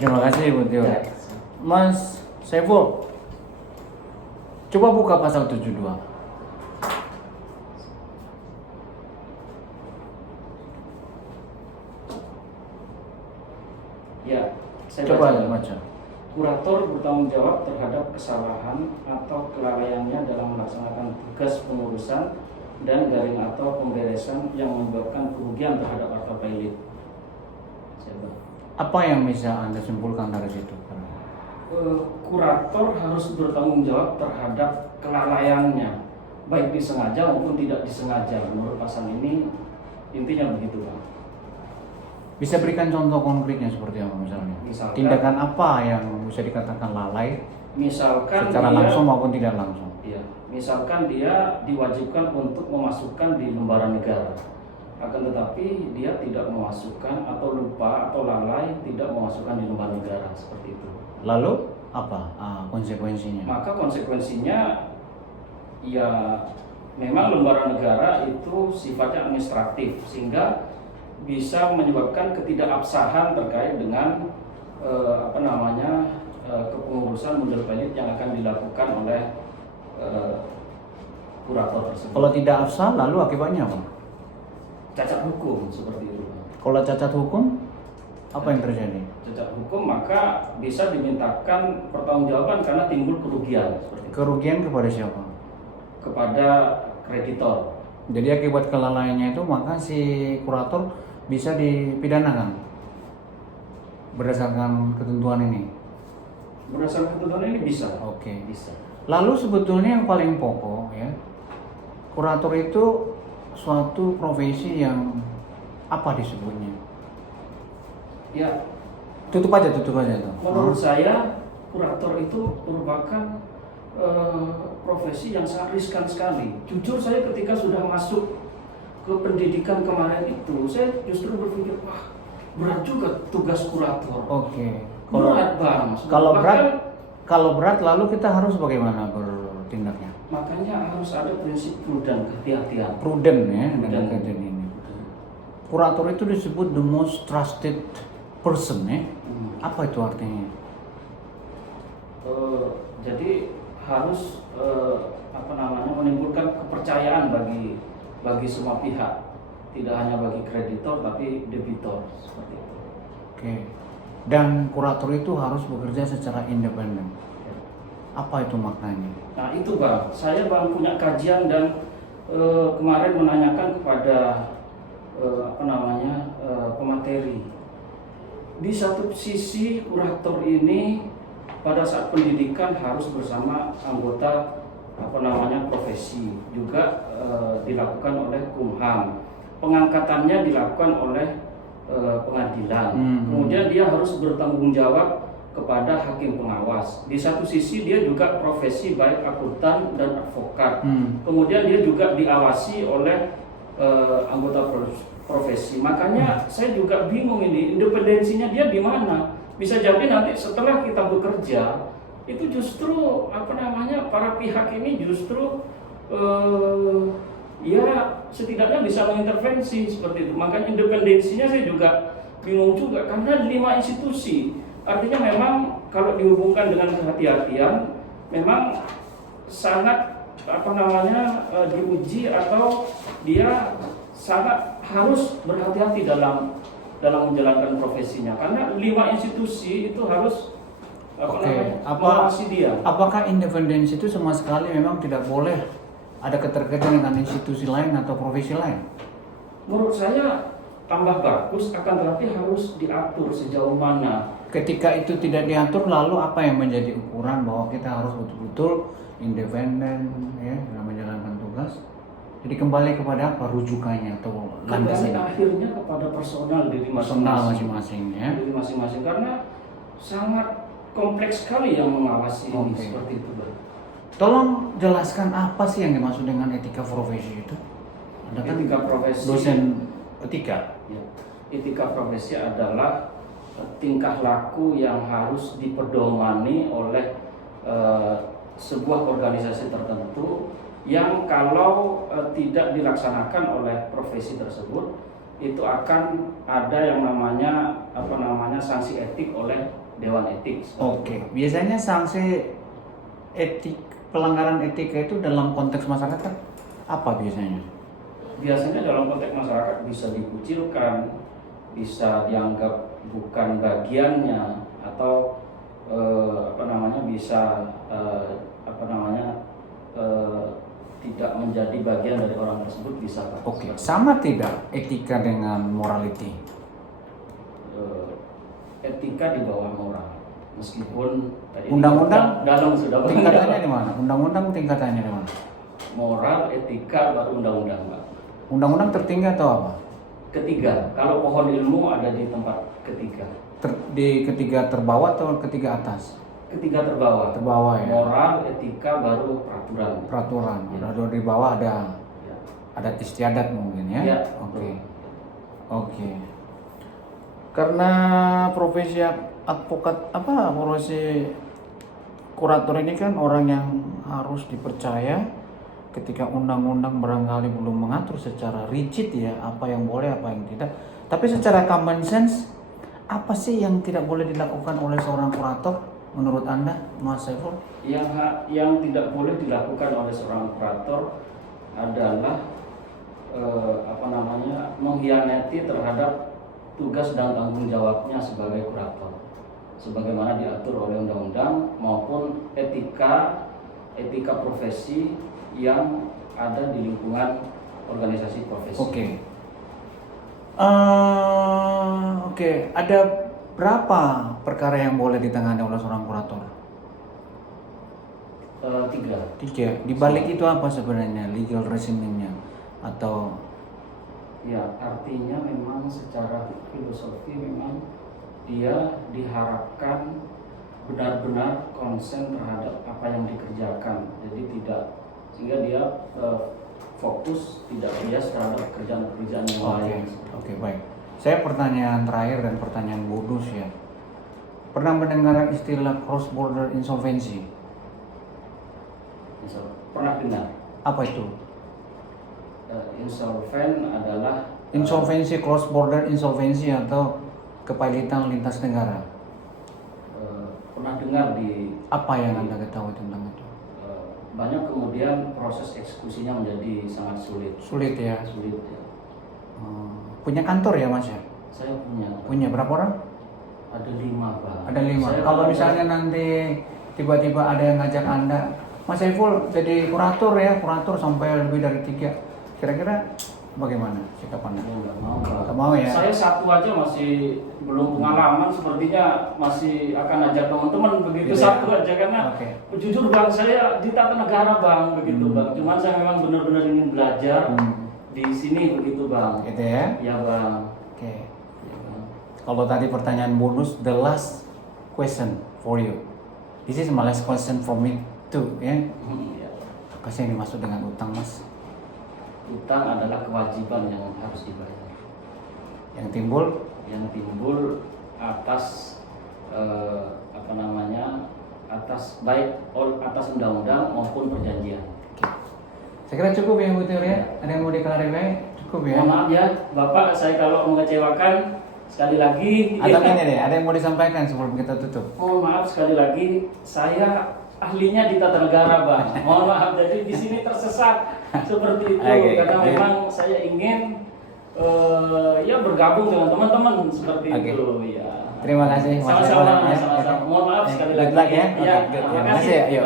Terima kasih Bu Tio. Ya. Mas Saiful, coba buka pasal 72. Ya, saya Coba baca. baca. Kurator bertanggung jawab terhadap kesalahan atau kelalaiannya dalam melaksanakan tugas pengurusan dan garing atau pemberesan yang menyebabkan kerugian terhadap harta pailit. Siapa? Apa yang bisa Anda simpulkan dari situ? Kurator harus bertanggung jawab terhadap kelalaiannya, baik disengaja maupun tidak disengaja. Menurut pasal ini intinya begitu, Pak. Bisa berikan contoh konkretnya seperti apa misalnya? Misalkan- Tindakan apa yang bisa dikatakan lalai Misalkan secara dia- langsung maupun tidak langsung? Ya, misalkan dia diwajibkan untuk memasukkan di lembaran negara, akan tetapi dia tidak memasukkan atau lupa atau lalai tidak memasukkan di lembaran negara seperti itu. Lalu apa konsekuensinya? Maka konsekuensinya ya memang lembaran negara itu sifatnya administratif sehingga bisa menyebabkan ketidakabsahan terkait dengan kepengurusan model pailit yang akan dilakukan oleh kurator tersebut. Kalau tidak absah, lalu akibatnya apa? Cacat hukum seperti itu. Kalau cacat hukum, apa yang terjadi? Cacat hukum maka bisa dimintakan pertanggungjawaban karena timbul kerugian seperti itu. Kerugian kepada siapa? Kepada kreditor. Jadi akibat kelalaiannya itu maka si kurator bisa dipidanakan berdasarkan ketentuan ini. Berdasarkan ketentuan ini bisa. Oke. Bisa. Lalu sebetulnya yang paling pokok ya, kurator itu suatu profesi yang apa disebutnya? Ya, Tutup aja itu. menurut saya kurator itu merupakan profesi yang sangat riskan sekali. Jujur saya ketika sudah masuk ke pendidikan kemarin itu, saya justru berpikir, wah berat juga tugas kurator. Oke. Berat bang. Kalau berat lalu kita harus bagaimana bertindaknya? Makanya harus ada prinsip prudent, kehati-hatian. Prudent ya dengan Prudent. kejadian ini. Kurator itu disebut the most trusted person ya. Apa itu artinya? Jadi harus menimbulkan kepercayaan bagi semua pihak, tidak hanya bagi kreditor tapi debitor seperti itu. Oke. Dan kurator itu harus bekerja secara independen. Apa itu maknanya? Nah itu bang, saya punya kajian dan kemarin menanyakan kepada pemateri. Di satu sisi kurator ini pada saat pendidikan harus bersama anggota profesi, juga dilakukan oleh Kumham. Pengangkatannya dilakukan oleh pengadilan. Kemudian dia harus bertanggung jawab kepada hakim pengawas. Di satu sisi dia juga profesi baik akuntan dan advokat. Kemudian dia juga diawasi oleh anggota profesi. Makanya saya juga bingung ini independensinya dia di mana? Bisa jadi nanti setelah kita bekerja itu justru para pihak ini justru setidaknya bisa mengintervensi seperti itu. Makanya independensinya saya juga bingung juga karena 5 institusi. Artinya memang kalau dihubungkan dengan kehati-hatian memang sangat diuji atau dia sangat harus berhati-hati dalam menjalankan profesinya karena 5 institusi itu harus mengawasi dia. Apakah independensi itu sama sekali memang tidak boleh ada keterkaitan dengan institusi lain atau profesi lain? Menurut saya tambah bagus, akan tetapi harus diatur sejauh mana. Ketika itu tidak diatur, lalu apa yang menjadi ukuran bahwa kita harus betul-betul independen ya dalam menjalankan tugas? Jadi kembali kepada apa rujukannya atau Kembali landasannya? akhirnya kepada personal diri Personal masing-masing. masing-masing ya. Diri masing-masing karena sangat kompleks sekali yang mengawasi ini Oke. seperti itu, Bang. Tolong jelaskan apa sih yang dimaksud dengan etika profesi itu? Anda kan Etika profesi. dosen etika. Ya. Etika profesi adalah tingkah laku yang harus dipedomani oleh sebuah organisasi tertentu yang kalau tidak dilaksanakan oleh profesi tersebut itu akan ada yang namanya sanksi etik oleh dewan etik. Oke, biasanya sanksi pelanggaran etika itu dalam konteks masyarakat apa biasanya? Biasanya dalam konteks masyarakat bisa dikucilkan, bisa dianggap bukan bagiannya, atau bisa tidak menjadi bagian dari orang tersebut, bisa Pak. Oke, sama tidak etika dengan morality? Etika di bawah moral, meskipun tadi Undang-undang dalam sudah tingkatannya di mana? Undang-undang tingkatannya di mana? moral, etika, baru undang-undang Pak. Undang-undang tertinggi atau apa? Ketiga, kalau pohon ilmu ada di tempat ketiga. Di ketiga terbawah atau ketiga atas? Ketiga terbawah. Terbawah ya. Moral, etika, baru peraturan. Peraturan. Ya. Lalu di bawah ada Ya. adat istiadat mungkin ya. Ya, Oke. betul. Oke. Karena profesi advokat profesi kurator ini kan orang yang harus dipercaya ketika undang-undang barangkali belum mengatur secara rigid ya apa yang boleh apa yang tidak. Tapi secara common sense apa sih yang tidak boleh dilakukan oleh seorang kurator menurut Anda, Mas Saiful? Yang tidak boleh dilakukan oleh seorang kurator adalah mengkhianati terhadap tugas dan tanggung jawabnya sebagai kurator, sebagaimana diatur oleh undang-undang maupun etika profesi yang ada di lingkungan organisasi profesi. Oke, ada berapa perkara yang boleh ditangani oleh seorang kurator? 3. Di balik itu apa sebenarnya legal reasoningnya atau? Ya, artinya memang secara filosofi memang dia diharapkan benar-benar konsen terhadap apa yang dikerjakan. Jadi sehingga dia fokus, tidak bias terhadap pekerjaan-pekerjaan yang lain. Oke, baik. Saya pertanyaan terakhir dan pertanyaan bonus ya. Pernah mendengar istilah cross border insolvency? Pernah dengar? Apa itu? Insolven adalah Insolvensi, cross border insolvensi atau kepailitan lintas negara. Pernah dengar di Apa yang Anda ketahui tentang itu? banyak kemudian proses eksekusinya menjadi sangat sulit. Sulit ya. Sulit ya. Punya kantor ya Mas ya? Saya punya. Punya berapa orang? Ada 5 Pak. Ada 5. Kalau misalnya nanti tiba-tiba ada yang ngajak Anda, Mas Saiful jadi kurator ya, kurator sampai lebih dari 3. Kira-kira bagaimana sikap Anda? Enggak mau Pak. Nggak mau ya? Saya satu aja masih belum pengalaman, sepertinya masih akan ajak teman-teman begitu Gitu ya? satu aja, karena jujur Bang, saya di tata negara Bang begitu Bang. Cuman saya memang benar-benar ingin belajar di sini begitu Bang. Gitu ya? Ya Bang. Oke. Ya, Bang. Kalau tadi pertanyaan bonus, the last question for you. This is my last question for me too, ya. Ya. Kasih yang dimaksud dengan utang, Mas. Utang adalah kewajiban yang harus dibayar. Yang timbul atas atas undang-undang maupun perjanjian. Oke. Saya kira cukup ya Bu Teori ya. Ada yang mau diklarifikasi? Cukup ya. Mohon maaf ya Bapak, saya kalau mengecewakan sekali lagi. Atau ini deh, ada yang mau disampaikan sebelum kita tutup? Mohon maaf sekali lagi, saya ahlinya di tata negara Bang. Mohon maaf, jadi di sini tersesat seperti itu karena memang saya ingin bergabung dengan teman-teman seperti itu ya. Terima kasih Mas. Sama-sama. Mohon maaf sekali lagi. Ya. Terima kasih. Yuk.